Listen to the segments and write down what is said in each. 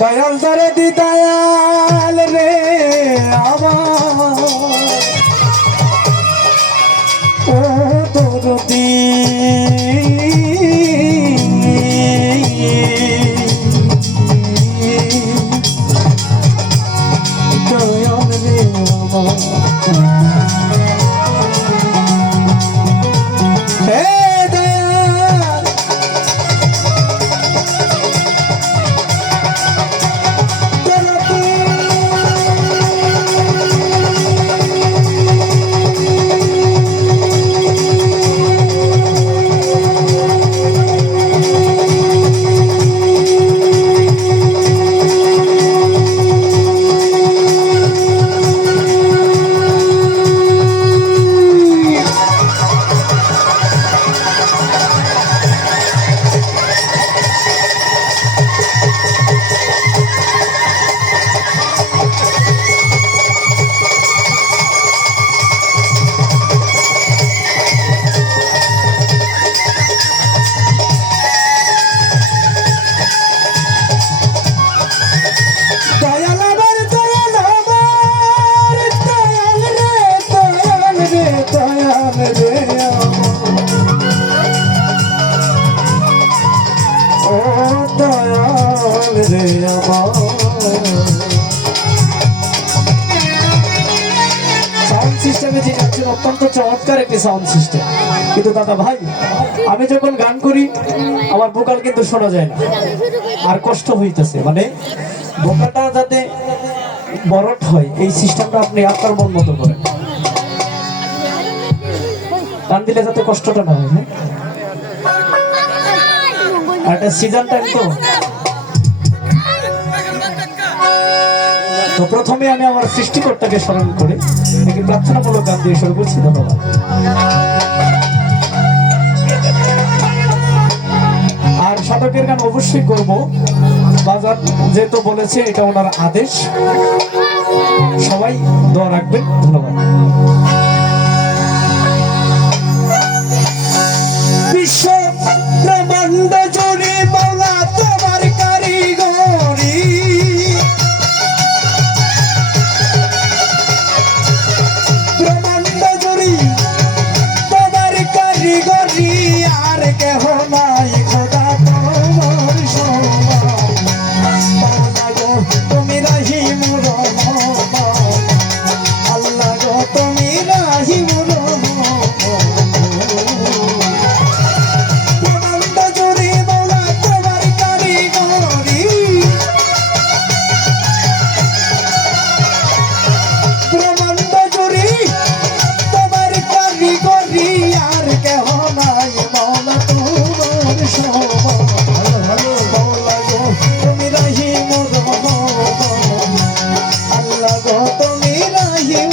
দয়াল দরে দি দয়াল রে আমার ও দরদি দয়াল রে আমার অত্যন্ত চমৎকার একটি সাউন্ড সিস্টেম। কিন্তু দাদা ভাই, আমি যখন গান করি আমার ভোকাল কিন্তু শোনা যায় না, আর কষ্ট হইতেছে, মানে ভোকালটা যাতে বরট হয় এই সিস্টেমটা আপনি আপনার মন মতো করেন, গান দিলে যাতে কষ্টটা না হয়। আর এটা সিজন টাইম তো প্রথমে আমি আমার সৃষ্টিকর্তাকে স্মরণ করে একটি প্রার্থনামূলক গান দিয়ে শুরু করছি। ধন্যবাদ। আর সাধকের গান অবশ্যই করবো, বাজার যেহেতু বলেছে এটা ওনার আদেশ, সবাই দোয়া রাখবেন। ধন্যবাদ। বিশ্ব ব্রহ্মাণ্ড জুড়ে বাংলা তোমার কারিগরি, আর কেহ নাই খোদা তোমার সমান, গো তুমি রাহিম রহমান, আল্লাহ গো তুমি রাহিম রহমান। ব্রহ্মাণ্ড জুড়ে বাংলা তোমার কারিগরি, ব্রহ্মাণ্ড জুড়ে তোমার কারিগরি, আর কেহ নাই মৌলা তোমার সমান, মৌলা গো তুমি রাহিম রহমান, আল্লাহ গো তুমি রাহিম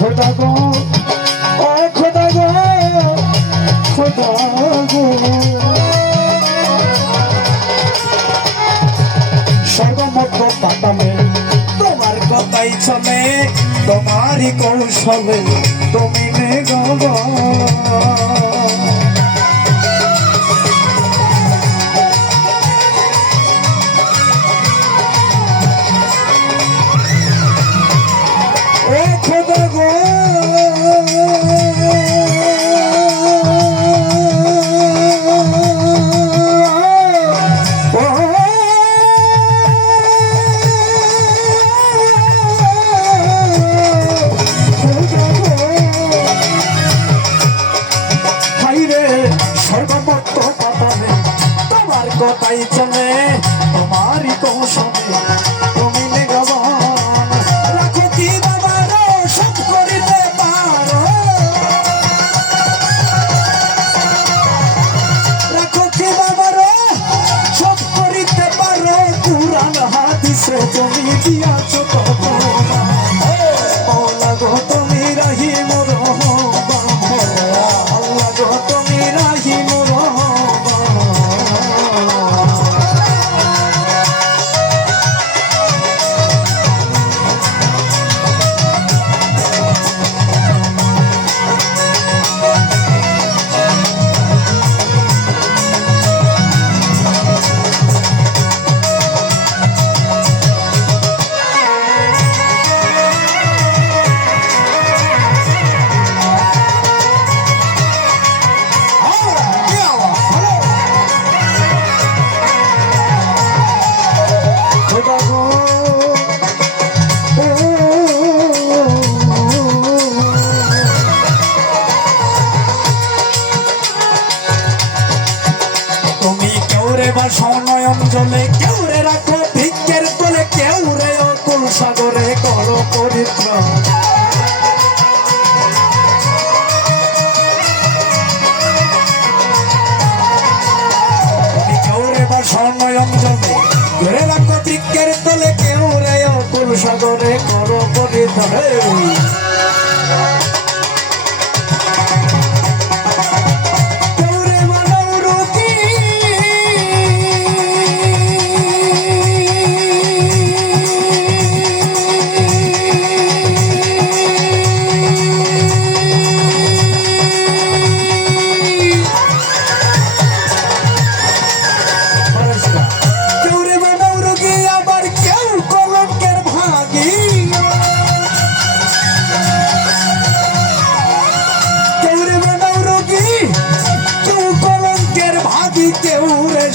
খোদা গো, ও খোদা গো, খোদা গো, সর্বমত পাতামে তোমার কথাই চলে, তোমারই কৌশলে তুমি নে গো। খোদা গো, সর্বমত পাতাবে তোমার কথাই চলে, তোমারই কৌশলে তুমি নে গো। রাখো কি বাবার সব করিতে পারো, রাখো কি বাবার দিয়াছো তওবা মওলা গো তুমি রহিম রহমান আল্লাহ গো তুমি রহিম নয়ন জলে কেউ রে রাখো ভিক্ষের তলে কেউ রে অকুল সাগরে করো পবিত্র কেউ রে নয়ন জলে ধরে রাখো ভিক্ষের তলে কেউ রে অকুল সাগরে করো পবিত্র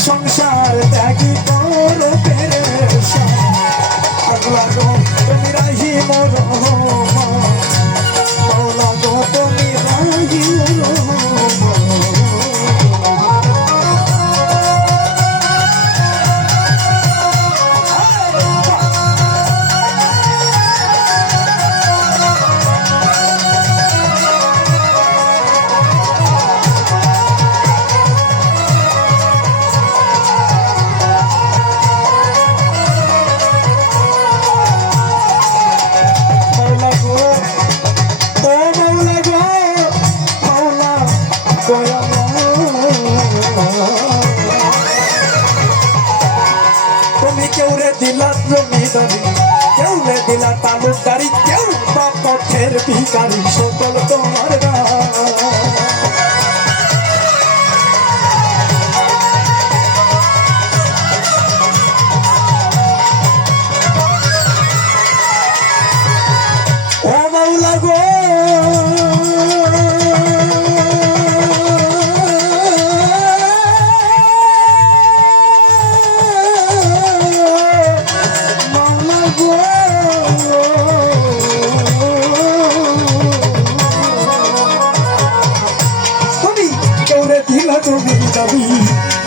সংসার ত্যাগী করো পেরেশান আল্লাহ গো তুমি রহিম রহমান মওলা গো তুমি রহিম রহমান তুমি কেউ রে দিলা জমিদারি কেউ রে দিলা তালুকদারি কেউ বা পথের ভিখারি সকল তোমার ও মাওলা গো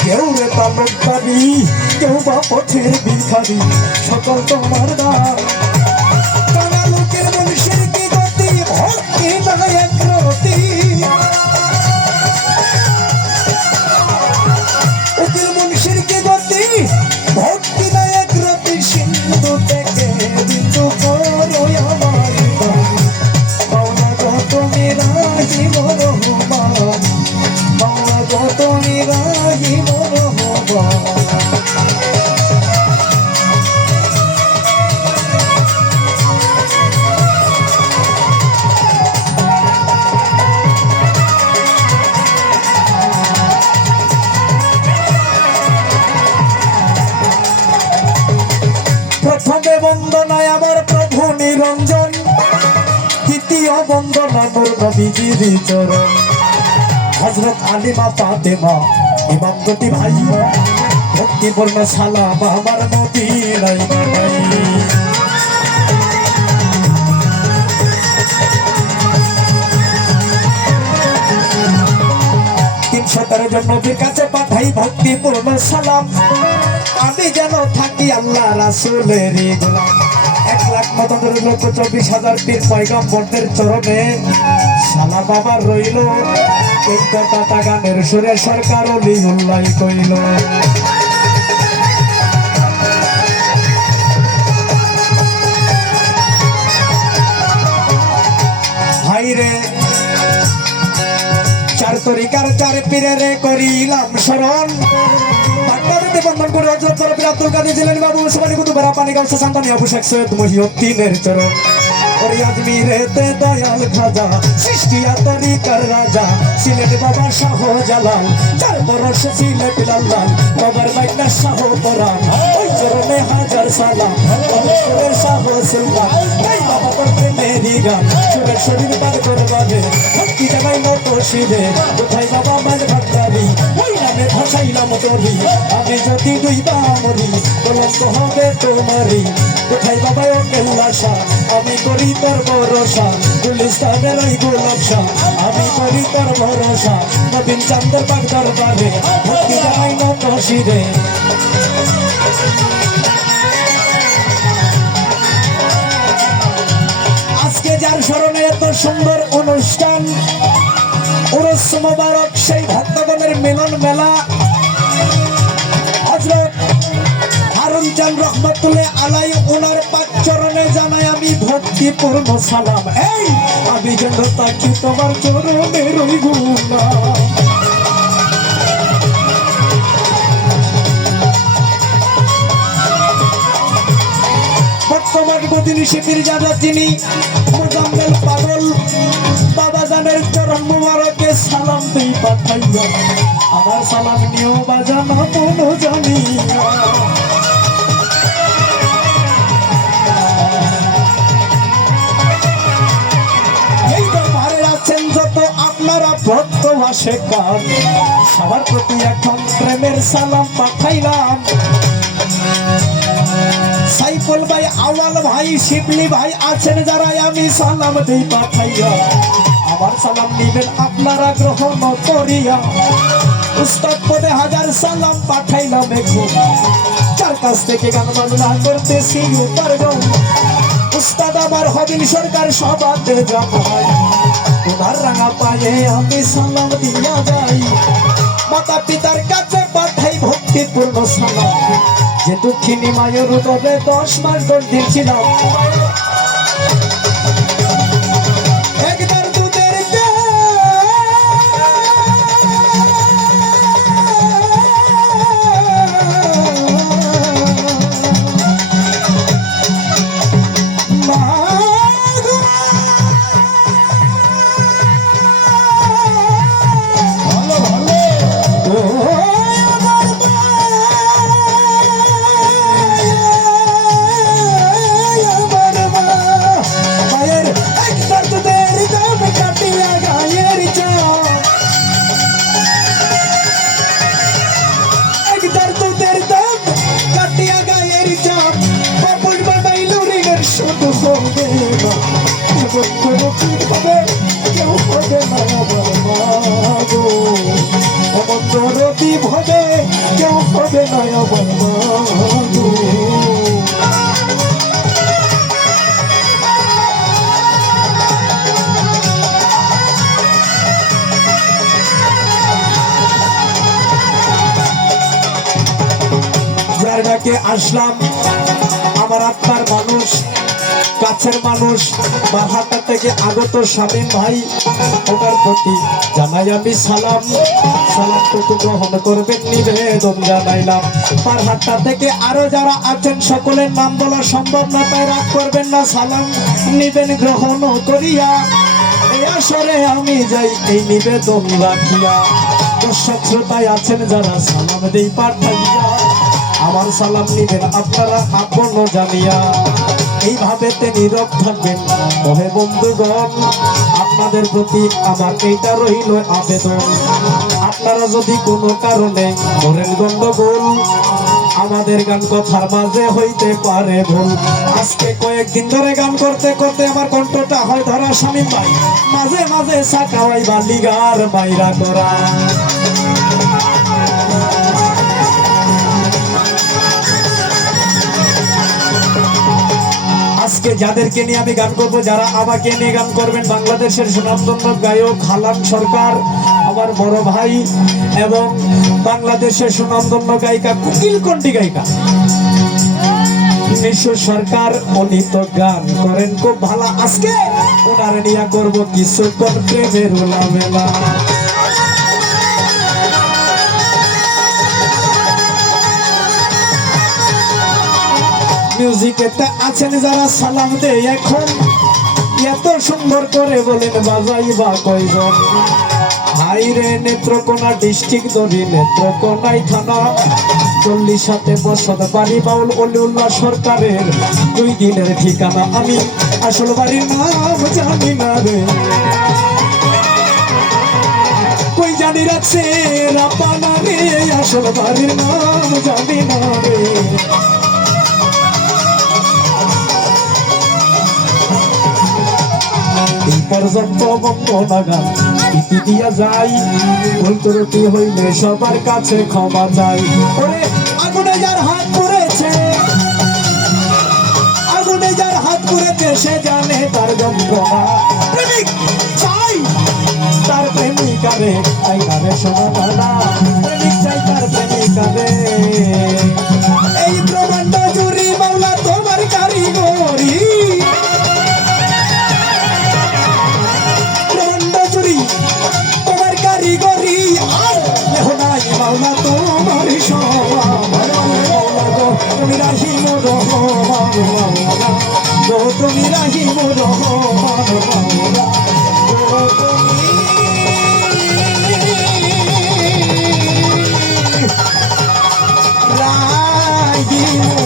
কেউ রে তালুকদারি কেউ বা পথের ভিখারি সকল তোমার দান কানা লোকের মনুষ্যের কি গতি ভক্তি নাই একরতি উকিল মনুষ্যের কি গতি ভক্তি নাই একরতি সিন্ধু থেকে বিন্দু করো আমার মওলা গো তুমি রহিম রহমান মওলা গো তুমি রহিম রহমান প্রথমে বন্দনায় আমার প্রভু নিরঞ্জন দ্বিতীয় বন্দনা নূর নবীজির চরণ হযরত আলিমা ফাতেমা ইমাম দুটি ভাই ভক্তিপূর্ণ সালাম আমার মদিনায় ভাই 317 জন নবীর কাছে পাঠাই ভক্তিপূর্ণ সালাম আমি যেন থাকি আল্লাহ রাসূলের গোলাম 1,24,000 পীর পয়গম্বরদের চরণে সালাম আমার রইল এই কথা গানের সুরে সরকার অলিউল্লাহ কইল ভাই রে চার তরিকার চার পীরে রে করিলাম শরণ বাগদাদেতে বন্ধন করে হযরত তরফি আব্দুল কাদের জিলানী বাবু উসমানী কুতুবের পানি গাউসে সান্তানি আবু শেখ সৈয়দ মহিউদ্দিনের চরণ ওরে আজমিরেতে দয়াল খাজা সৃষ্টিয়া তরিকার রাজা সিলেট বাবা শাহ জালাল চার বরস সিলেট লাল্লাল বাবার বাইনা শাহ পরাণ ওই চরণে হাজার সালাম অবসরে শাহ সুলতান তাই বাবা করতে মেরি গান সুরের শরীর পার করবাবে ভক্তি জাগাই নত শিরে কোথায় বাবা মাঝ ভান্ডারি ওই নামে ভাসাইলাম তরি আমি যদি দুইবা মরি কলঙ্ক হবে তোমারি কোথায় বাবা ও কেল্লাশা আমি করি তোর ভরসা গুলিস্তানের ওই গোলাপ শাহ আমি করি তোর ভরসা নবীন চান্দের পাক দরবারে ভক্তি জাগাই নত শিরে আজকে যার স্মরণে এত সুন্দর অনুষ্ঠান উরুস মোবারক সেই ভক্তগণের মিলন মেলা হযরত হারুন চাঁদ রহমাতুল্লাহ আলাই ওনার পাক চরণে জানাই আমি ভক্তিপূর্ণ সালাম এই আমি যেন তাকি তোমার চরণে রইব না বর্তমান গদিনী শিবির যারা তিনি মোজাম্মেল পাগল বাবা জানের চরণ মুবারকে সালাম দেই পাঠাইয়া আমার সালাম নিও বাজানা মনো জানিয়া এই দরবারে আছেন যত আপনারা ভক্ত আশেকান সবার প্রতি এখন প্রেমের সালাম পাঠাইলাম সাইফুল ভাই আওয়াল ভাই শিবলি ভাই আছেন যারা আমি সালাম দেই পাঠাইয়া আমার সালাম নিবেন আপনারা গ্রহণ করিয়া উস্তাদ পদে হাজার সালাম পাঠাইলাম এখন যার কাছ থেকে গান বাজনা করতেছি উপার্জন উস্তাদ আমার হবিন সরকার সবাতে জামাই ওনার রাঙা পায়ে আমি সালাম দিয়া যাই মাতা পিতার কাছে পাঠাই ভক্তিপূর্ণ সালাম যে দুঃখিনী মায়ের উদরে 10 মাস 10 দিন ছিলাম একবার দুধের ভবে কেউ হবে নয় বন্ধু যার ডাকে আসলাম আমার আত্মার মানুষ কাছের মানুষ বারহাট্টা থেকে আগত স্বামী ভাই ওনার প্রতি জানাই আমি সালাম সালামটুকু গ্রহণ করবেন নিবেদন জানাইলাম বারহাট্টা থেকে আরো যারা আছেন সকলের নাম বলা সম্ভব না তাই রাগ করবেন না সালাম নিবেন গ্রহণ করিয়া এই আসরে আমি যাই এই নিবেদন রাখিয়া দর্শক শ্রোতায় আছেন যারা সালাম দেই পাঠাইয়া আমার সালাম নিবেন আপনারা আপন জানিয়া এইভাবে নীরব থাকবেন ওহে বন্ধুগণ আপনাদের প্রতি আমার এইটা রইল আবেদন আপনারা যদি কোনো কারণে করেন গন্ডগোল আমাদের গান কথার মাঝে হইতে পারে ভুল আজকে কয়েকদিন ধরে গান করতে করতে আমার কণ্ঠটা হয় ধরা স্বামী ভাই মাঝে মাঝে সাকাওয়াই বালিগার মাইরা করা আজকে যাদেরকে নিয়ে আমি গান করব যারা আমাকে নিয়ে গান করবেন বাংলাদেশের সুনামধন্য গায়ক হালান সরকার আমার বড় ভাই এবং বাংলাদেশের সুনামধন্য গায়িকা কোকিল কণ্ঠী গায়িকা বিশ্ব সরকার উনি তো গান করেন খুব ভালো আজকে ওনার নিয়া করব কিছু কোন প্রেমের ওলামেলা মিউজিকেতে আছেন যারা সালাম দেয় এখন এত সুন্দর করে বলেন বাজাইবা কয়জন হাইরে নেত্রকোনা ডিস্ট্রিক্ট ধরি নেত্রকোনাই থানা 40 বসত বাড়ি বাউল অলিউল্লাহ সরকারের 2 দিনের ঠিকানা আমি আসল বাড়ির নাম জানি না রে কই জানি রাখছে রাপানা রে আসল বাড়ির নাম জানি না রে এই পর্যন্ত বন্দনা গান ইতি দিয়া যাই ভুল ত্রুটি হইলে সবার কাছে ক্ষমা চাই ওরে আগুনে যার হাত পুড়েছে আগুনে যার হাত পুড়েছে সে জানে তার যন্ত্রণা প্রেমিক চাই তার প্রেমিকারে তাই তারে শোনা না প্রেমিক চাই তার প্রেমিকারে এই প্রবন্ধ জুড়ি বাংলা তোমার কারিগরি তোমার কারিগরি আর নাই মাওলা তোমার তুমি রাহিম রহমান মাওলা গো তুমি রাহিম রহমান মাওলা গো তুমি রাহিম